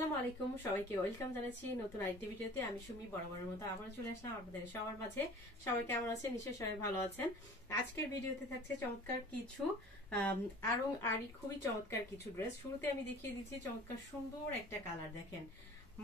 আসসালামু আলাইকুম, সবাইকে ওয়েলকাম জানাচ্ছি নতুন আরেকটি ভিডিওতে। আমি সুমি বরাবরের মতো আবার চলে আসলাম আপনাদের সবার মাঝে। সবাই কেমন আছেন? নিশ্চয়ই সবাই ভালো আছেন। আজকের ভিডিওতে থাকছে চমৎকার কিছু আরং আরি খুবই চমৎকার কিছু ড্রেস। শুরুতে আমি দেখিয়ে দিচ্ছি চমৎকার সুন্দর একটা কালার, দেখেন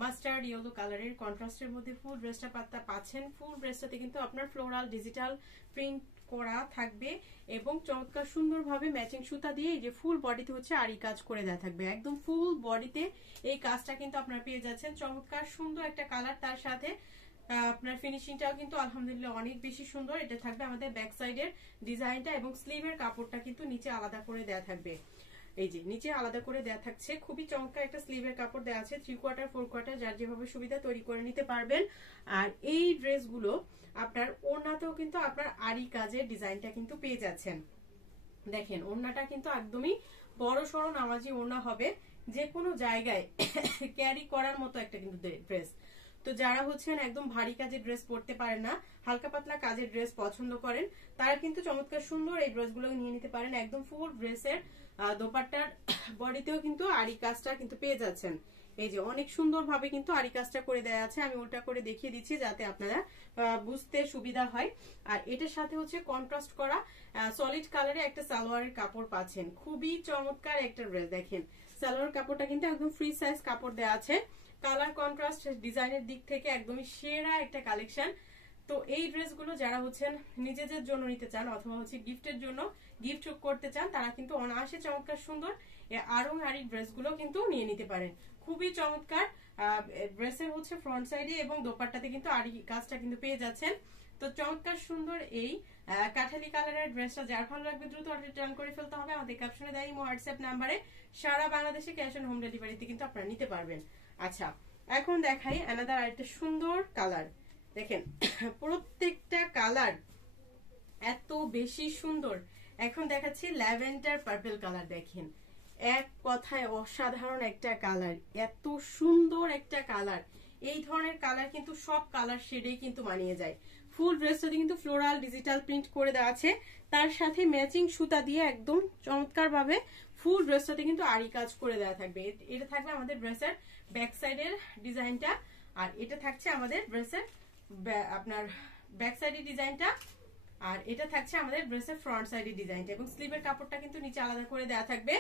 মাস্টার্ড ইয়েলো কালারের কন্ট্রাস্টের মধ্যে ফুল ড্রেসটা পাচ্ছেন। ফুল ড্রেসটাতে কিন্তু আপনার ফ্লোরাল ডিজিটাল প্রিন্ট করা থাকবে এবং চমৎকার সুন্দরভাবে ম্যাচিং সুতা দিয়ে এই যে ফুল বডিতে হচ্ছে আরি কাজ করে দেওয়া থাকবে। একদম ফুল বডিতে এই কাজটা কিন্তু আপনারা পেয়ে যাচ্ছেন। চমৎকার সুন্দর একটা কালার, তার সাথে আপনার ফিনিশিংটাও কিন্তু আলহামদুলিল্লাহ অনেক বেশি সুন্দর। এটা থাকবে আমাদের ব্যাক সাইডের ডিজাইনটা এবং স্লিভের কাপড়টা কিন্তু নিচে আলাদা করে দেওয়া থাকবে। এই যে নিচে আলাদা করে দেওয়া থাকছে, খুবই চমৎকার একটা স্লিভের কাপড় দেওয়া আছে। 3/4 4/4 যার যেভাবে সুবিধা তৈরি করে নিতে পারবেন। আর এই ড্রেসগুলো আপনার ওড়নাতেও কিন্তু আপনার আরি কাজের ডিজাইনটা কিন্তু পেয়ে যাচ্ছেন। দেখেন ওড়নাটা কিন্তু একদমই বড় সড়ো নামাজি ওড়না হবে, যে কোনো জায়গায় ক্যারি করার মতো একটা কিন্তু ড্রেস। তো যারা হচ্ছেন একদম ভারী কাজের ড্রেস পরতে পারেন না, হালকা পাতলা কাজের ড্রেস পছন্দ করেন, তারা কিন্তু চমৎকার সুন্দর এই ড্রেসগুলো নিয়ে নিতে পারেন। একদম ফুল ড্রেসের দোপাট্টার বডিতেও কিন্তু আরি কাজটা কিন্তু পেয়ে যাচ্ছেন। এই যে অনেক সুন্দর ভাবে কিন্তু আরি কাজটা করে দেওয়া আছে। আমি ওটা করে দেখিয়ে দিচ্ছি যাতে আপনারা বুঝতে সুবিধা হয়। আর এটার সাথে হচ্ছে কন্ট্রাস্ট করা সলিড কালারে একটা সালোয়ারের কাপড় পাচ্ছেন। খুবই চমৎকার একটা ড্রেস। দেখেন সালোয়ার কাপড়টা কিন্তু একদম ফ্রি সাইজ কাপড় দেওয়া আছে। কালার কন্ট্রাস্ট ডিজাইনের দিক থেকে একদমই সেরা একটা কালেকশন। তো এই ড্রেসগুলো যারা হচ্ছেন নিজেদের জন্য নিতে চান অথবা হচ্ছে গিফটের জন্য গিফট করতে চান, তারা কিন্তু অনায়াসে চমৎকার সুন্দর আরং আরি ড্রেসগুলো কিন্তু নিয়ে নিতে পারেন। খুবই চমৎকার ড্রেসের হচ্ছে ফ্রন্ট সাইডে এবং দোপাট্টাতে কিন্তু আরি কাজটা কিন্তু পেয়ে যাচ্ছেন। তো চমৎকার সুন্দর এই কাঠালি কালারের ড্রেসটা যার ভালো লাগবে দ্রুত রিটার্ন করে ফেলতে হবে। আমাদের ক্যাপশনে দেয় হোয়াটসঅ্যাপ নাম্বারে সারা বাংলাদেশে ক্যাশ অন হোম ডেলিভারিতে কিন্তু আপনারা নিতে পারবেন। আচ্ছা, এখন দেখাই আনাদার আরেকটা সুন্দর কালার। দেখেন প্রত্যেকটা কালার এত বেশি সুন্দর। এখন দেখাচ্ছি ল্যাভেন্ডার পার্পল কালার। দেখেন এক কথায় অসাধারণ একটা কালার, এত সুন্দর একটা কালার। এই ধরনের কালার কিন্তু সব কালার শেডেই কিন্তু মানিয়ে যায়। ফুল ড্রেসটাতে কিন্তু ফ্লোরাল ডিজিটাল প্রিন্ট করে দেওয়া আছে, তার সাথে ম্যাচিং সুতা দিয়ে একদম চমৎকার ভাবে ফুল ড্রেসটাতে কিন্তু আরি কাজ করে দেওয়া থাকবে। এটা থাকবে আমাদের ড্রেসের ব্যাক সাইডের ডিজাইনটা, আর এটা থাকছে আমাদের ড্রেসের আপনার ব্যাক সাইডের ডিজাইনটা, আর এটা থাকছে আমাদের ড্রেসের ফ্রন্ট সাইডের ডিজাইনটা এবং স্লিভের কাপড়টা কিন্তু নিচে আলাদা করে দেওয়া থাকবে।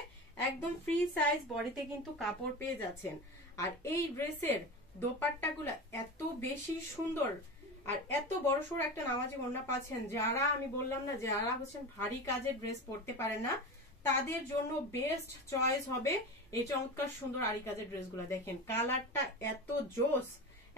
একদম ফ্রি সাইজ বডিতে কিন্তু কাপড় পেয়ে যাচ্ছেন। আর এই ড্রেসের দোপাট্টাগুলো এত বেশি সুন্দর আর এত বড়সড় একটা নামাজি ওড়না পাচ্ছেন। যারা আমি বললাম না, যারা হচ্ছেন ভারী কাজের ড্রেস পরতে পারেন না, তাদের জন্য বেস্ট চয়েস হবে এই চমৎকার সুন্দর আরি কাজের ড্রেসগুলো। দেখেন কালারটা এত জোস,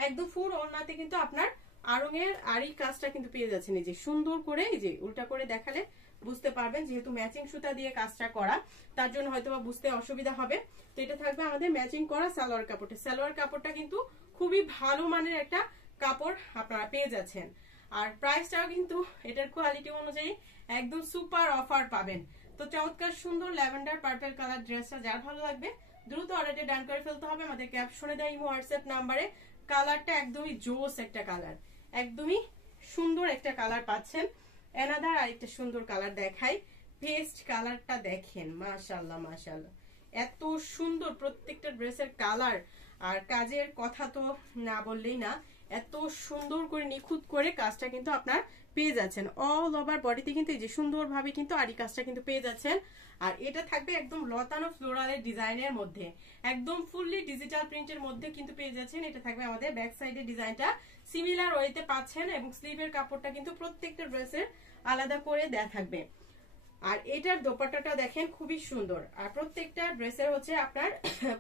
একদম ফুল ওড়নাতে কিন্তু আপনার আরং এর আরি কাজটা কিন্তু পেয়ে যাচ্ছেন। এই যে সুন্দর করে এই যে উল্টা করে দেখালে বুঝতে পারবেন, যেহেতু ম্যাচিং সুতা দিয়ে কাজটা করা তার জন্য হয়তো বা বুঝতে অসুবিধা হবে। তো এটা থাকবে আমাদের ম্যাচিং করা সালোয়ার কাপড়টা। সালোয়ার কাপড়টা কিন্তু খুবই ভালো মানের একটা কাপড় আপনারা পেয়ে যাচ্ছেন। আর প্রাইসটাও কিন্তু এটার কোয়ালিটি অনুযায়ী একদম সুপার অফার পাবেন। তো চমৎকার সুন্দর ল্যাভেন্ডার পার্পল কালার ড্রেসটা যার ভালো লাগবে দ্রুত অর্ডারটা ডান করে ফেলতে হবে। আমাদের ক্যাপশনে দেয় হোয়াটসঅ্যাপ নাম্বারে। কালারটা একদমই জোস একটা কালার, একদমই সুন্দর একটা কালার পাচ্ছেন। এনাদার আরেকটা সুন্দর কালার দেখাই, পেস্ট কালারটা দেখেন মাশাআল্লাহ মাশাআল্লাহ, এত সুন্দর প্রত্যেকটা ড্রেসের কালার। আর কাজের কথা তো না বললেই না, এত সুন্দর করে নিখুঁত করে কাজটা কিন্তু আপনার পেয়ে যাচ্ছেন। অল ওভার বডিতে কিন্তু এই যে সুন্দর ভাবে কিন্তু আরি কাজটা কিন্তু পেয়ে যাচ্ছেন। আর এটা থাকবে একদম লতানো ফ্লোরালের ডিজাইনের মধ্যে, একদম ফুললি ডিজিটাল প্রিন্টের মধ্যে কিন্তু পেয়ে যাচ্ছেন। এটা থাকবে আমাদের ব্যাক সাইডের ডিজাইনটা সিমিলার ওয়েতে পাচ্ছেন এবং স্লিভের কাপড়টা কিন্তু প্রত্যেকটা ড্রেসের আলাদা করে দেয়া থাকবে। আর এটার দোপাট্টাটা দেখেন খুবই সুন্দর। আর প্রত্যেকটা ড্রেসের হচ্ছে আপনার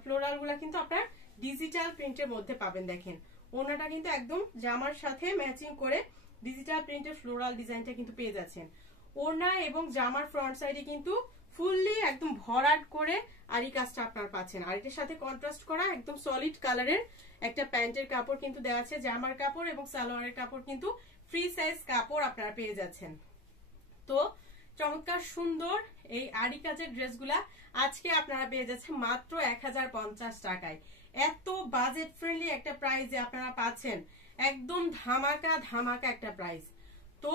ফ্লোরাল গুলা কিন্তু আপনার ডিজিটাল প্রিন্টের মধ্যে পাবেন। দেখেন ওনাটা কিন্তু একদম জামার সাথে ম্যাচিং করে ডিজিটাল প্রিন্টের ফ্লোরাল ডিজাইনটা কিন্তু পেয়ে যাচ্ছেন। ওড়না এবং জামার ফ্রন্ট সাইডে কিন্তু ফুললি একদম ভরাট করে আরি কাজটা আপনার পাচ্ছেন। আর এটার সাথে কন্ট্রাস্ট করা একদম সলিড কালারের একটা প্যান্টের কাপড় কিন্তু দেওয়া আছে। জামার কাপড় এবং সালোয়ারের কাপড় কিন্তু ফ্রি সাইজ কাপড় আপনারা পেয়ে যাচ্ছেন। তো চমৎকার সুন্দর এই আরি কাজের ড্রেসগুলা আজকে আপনারা পেয়ে যাচ্ছেন মাত্র 1050 টাকায়। এত বাজেট ফ্রেন্ডলি একটা প্রাইসে আপনারা পাচ্ছেন, একদম ধামাকা ধামাকা একটা প্রাইস। তো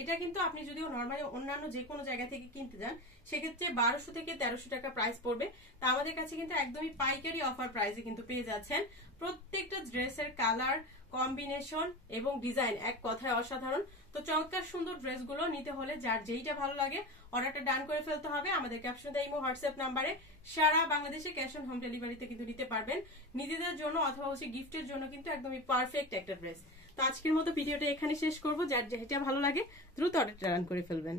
এটা কিন্তু আপনি যদিও নর্মালি অন্যান্য যে কোনো জায়গা থেকে কিনতে যান সেক্ষেত্রে 1200 থেকে 1300 টাকা প্রাইস পড়বে। তা আমাদের কাছে কিন্তু একদমই পাইকারি অফার প্রাইসে কিন্তু পেয়ে যাচ্ছেন। প্রত্যেকটা ড্রেসের কালার কম্বিনেশন এবং ডিজাইন এক কথায় অসাধারণ। তো চমৎকার সুন্দর ড্রেসগুলো নিতে হলে যার যেইটা ভালো লাগে অর্ডারটা ডান করে ফেলতে হবে। আমাদের ক্যাপশন দেয় ইমো হোয়াটসঅ্যাপ নাম্বারে সারা বাংলাদেশে ক্যাশ অন হোম ডেলিভারিতে কিন্তু নিতে পারবেন। নিজেদের জন্য অথবা গিফটের জন্য কিন্তু একদমই পারফেক্ট একটা ড্রেস। তো আজকের মতো ভিডিওটা এখানে শেষ করবো। যার যেটা ভালো লাগে দ্রুত অর্ডারটা ডান করে ফেলবেন।